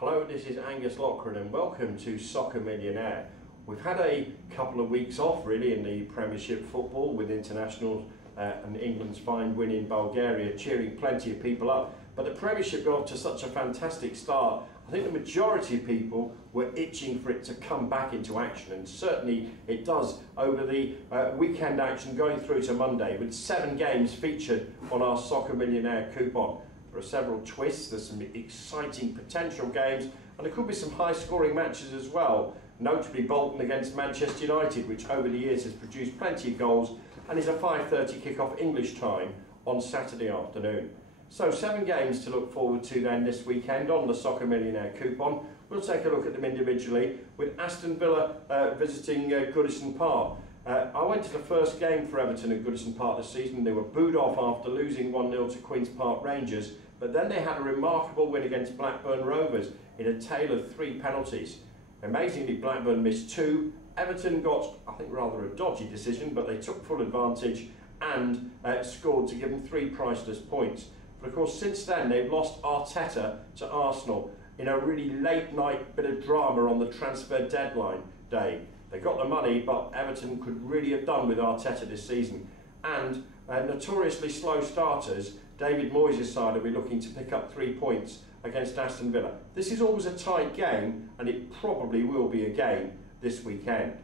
Hello, this is Angus Lochran and welcome to Soccer Millionaire. We've had a couple of weeks off really in the Premiership football with internationals and England's fine win in Bulgaria cheering plenty of people up. But the Premiership got off to such a fantastic start. I think the majority of people were itching for it to come back into action, and certainly it does over the weekend action going through to Monday with 7 games featured on our Soccer Millionaire coupon. There are several twists, there's some exciting potential games, and there could be some high scoring matches as well, notably Bolton against Manchester United, which over the years has produced plenty of goals and is a 5:30 kick-off English time on Saturday afternoon. So 7 games to look forward to then this weekend on the Soccer Millionaire coupon. We'll take a look at them individually with Aston Villa visiting Goodison Park. I went to the first game for Everton at Goodison Park this season. They were booed off after losing 1-0 to Queen's Park Rangers, but then they had a remarkable win against Blackburn Rovers in a tale of 3 penalties. Amazingly, Blackburn missed 2. Everton got, I think, rather a dodgy decision, but they took full advantage and scored to give them 3 priceless points. But of course, since then, they've lost Arteta to Arsenal in a really late night bit of drama on the transfer deadline day. They got the money, but Everton could really have done with Arteta this season. And notoriously slow starters, David Moyes' side will be looking to pick up 3 points against Aston Villa. This is always a tight game, and it probably will be a game this weekend.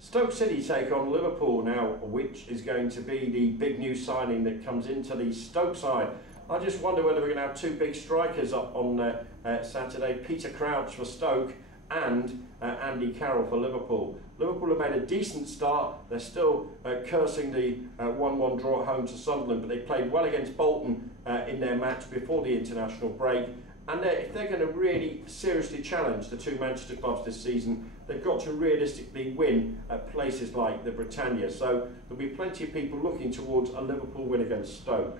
Stoke City take on Liverpool now, which is going to be the big new signing that comes into the Stoke side. I just wonder whether we're going to have 2 big strikers up on Saturday, Peter Crouch for Stoke and Andy Carroll for Liverpool. Liverpool have made a decent start. They're still cursing the 1-1 draw at home to Sunderland, but they played well against Bolton in their match before the international break. And if they're going to really seriously challenge the 2 Manchester clubs this season, they've got to realistically win at places like the Britannia. So there'll be plenty of people looking towards a Liverpool win against Stoke.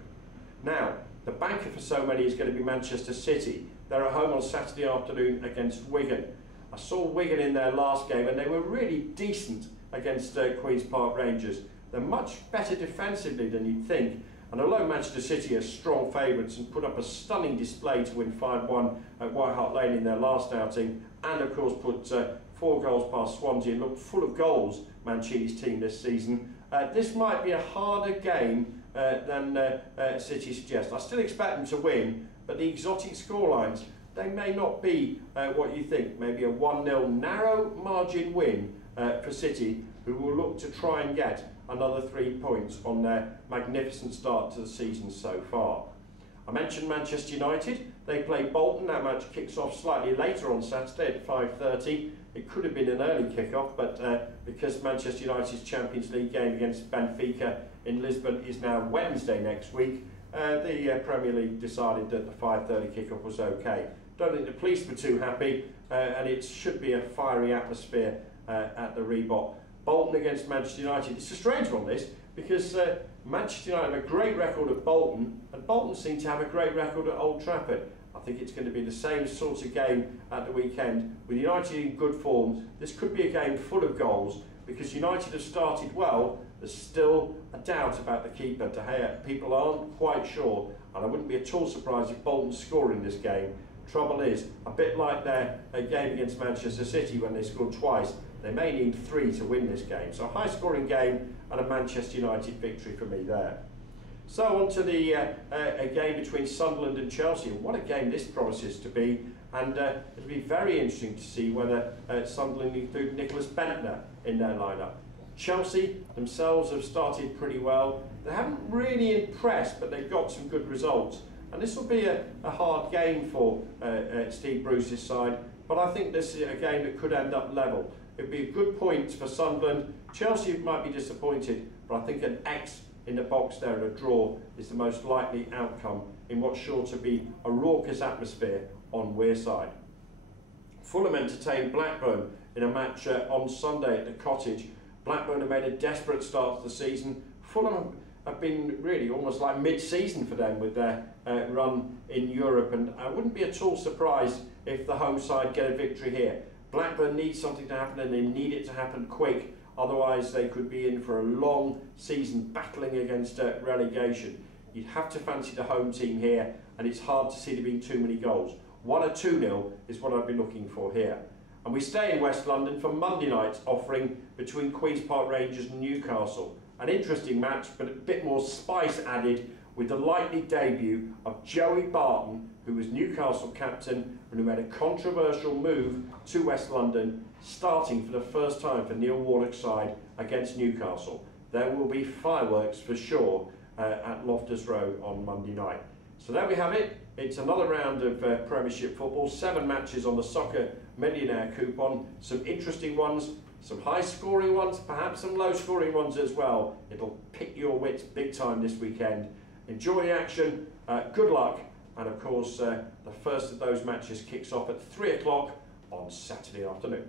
Now, the banker for so many is going to be Manchester City. They're at home on Saturday afternoon against Wigan. I saw Wigan in their last game and they were really decent against Queen's Park Rangers. They're much better defensively than you'd think. And although Manchester City are strong favourites and put up a stunning display to win 5-1 at White Hart Lane in their last outing, and of course put 4 goals past Swansea and looked full of goals, Mancini's team this season, this might be a harder game than City suggests. I still expect them to win, but the exotic scorelines, they may not be what you think. Maybe a 1-0 narrow margin win for City, who will look to try and get another 3 points on their magnificent start to the season so far. I mentioned Manchester United. They play Bolton. That match kicks off slightly later on Saturday at 5:30. It could have been an early kick-off, but because Manchester United's Champions League game against Benfica in Lisbon is now Wednesday next week, the Premier League decided that the 5:30 kick-off was okay. Don't think the police were too happy, and it should be a fiery atmosphere at the Reebok. Bolton against Manchester United. It's a strange one, this, because Manchester United have a great record at Bolton, and Bolton seem to have a great record at Old Trafford. I think it's going to be the same sort of game at the weekend. With United in good form, this could be a game full of goals, because United have started well. There's still a doubt about the keeper, De Gea. People aren't quite sure, and I wouldn't be at all surprised if Bolton score in this game. Trouble is, a bit like their game against Manchester City when they scored twice, they may need 3 to win this game. So a high scoring game and a Manchester United victory for me there. So on to the a game between Sunderland and Chelsea. What a game this promises to be, and it'll be very interesting to see whether Sunderland include Nicholas Bentner in their lineup. Chelsea themselves have started pretty well. They haven't really impressed, but they've got some good results. And this will be a hard game for Steve Bruce's side, but I think this is a game that could end up level. It would be a good point for Sunderland. Chelsea might be disappointed, but I think an X in the box there and a draw is the most likely outcome in what's sure to be a raucous atmosphere on Wearside. Fulham entertained Blackburn in a match on Sunday at the Cottage. Blackburn have made a desperate start to the season. Fulham have been really almost like mid-season for them with their run in Europe, and I wouldn't be at all surprised if the home side get a victory here. Blackburn needs something to happen, and they need it to happen quick, otherwise they could be in for a long season battling against relegation. You'd have to fancy the home team here, and it's hard to see there being too many goals. 1 or 2-0 is what I'd be looking for here. And we stay in West London for Monday night's offering between Queen's Park Rangers and Newcastle. An interesting match, but a bit more spice added with the likely debut of Joey Barton, who was Newcastle captain and who made a controversial move to West London, starting for the first time for Neil Warnock's side against Newcastle. There will be fireworks for sure at Loftus Road on Monday night. So there we have it. It's another round of Premiership football, 7 matches on the Soccer Millionaire coupon, some interesting ones, some high scoring ones, perhaps some low scoring ones as well. It'll pick your wits big time this weekend. Enjoy the action, good luck, and of course the first of those matches kicks off at 3 o'clock on Saturday afternoon.